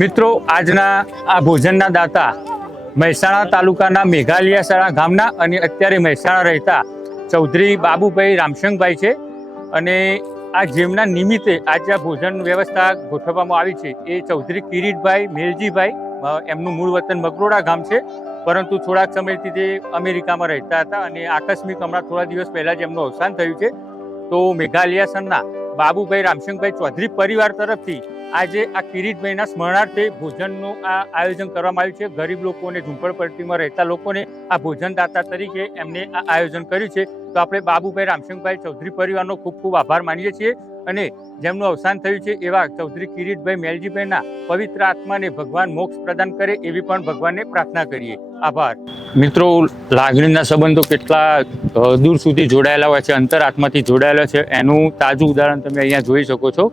મિત્રો આજના આ ભોજનના દાતા મહેસાણા તાલુકાના મેઘાલિયાસરા ગામના અને અત્યારે મહેસાણા રહેતા ચૌધરી બાબુભાઈ રામશંકભાઈ છે અને આ જેમના નિમિત્તે આજે આ ભોજન વ્યવસ્થા ગોઠવવામાં આવી છે એ ચૌધરી કિરીટભાઈ મેલજીભાઈ એમનું મૂળ વતન મકરોડા ગામ છે, પરંતુ થોડાક સમયથી તે અમેરિકામાં રહેતા હતા અને આકસ્મિક હમણાં થોડા દિવસ પહેલાં જ એમનું અવસાન થયું છે। તો મેઘાલિયાસરના બાબુભાઈ રામશંકભાઈ ચૌધરી પરિવાર તરફથી આજે આ કિરીટભાઈના સ્મરણાર્થે ભોજનનું આ આયોજન કરવામાં આવ્યું છે। ગરીબ લોકોને, ઝૂંપડપટ્ટીમાં રહેતા લોકોને આ ભોજનદાતા તરીકે એમને આ આયોજન કર્યું છે। તો આપણે બાબુભાઈ રામશંકભાઈ ચૌધરી પરિવારનો ખૂબ ખૂબ આભાર માનીએ છીએ અને જેમનું અવસાન થયું છે એવા ચૌધરી કિરીટભાઈ મેલજીભાઈના પવિત્ર આત્માને ભગવાન મોક્ષ પ્રદાન કરે એવી પણ ભગવાનને પ્રાર્થના કરીએ। આભાર। મિત્રો, લાગણીના સંબંધો કેટલા દૂર સુધી જોડાયેલા હોય છે, અંતર આત્માથી જોડાયેલા છે, એનું તાજું ઉદાહરણ તમે અહીંયા જોઈ શકો છો।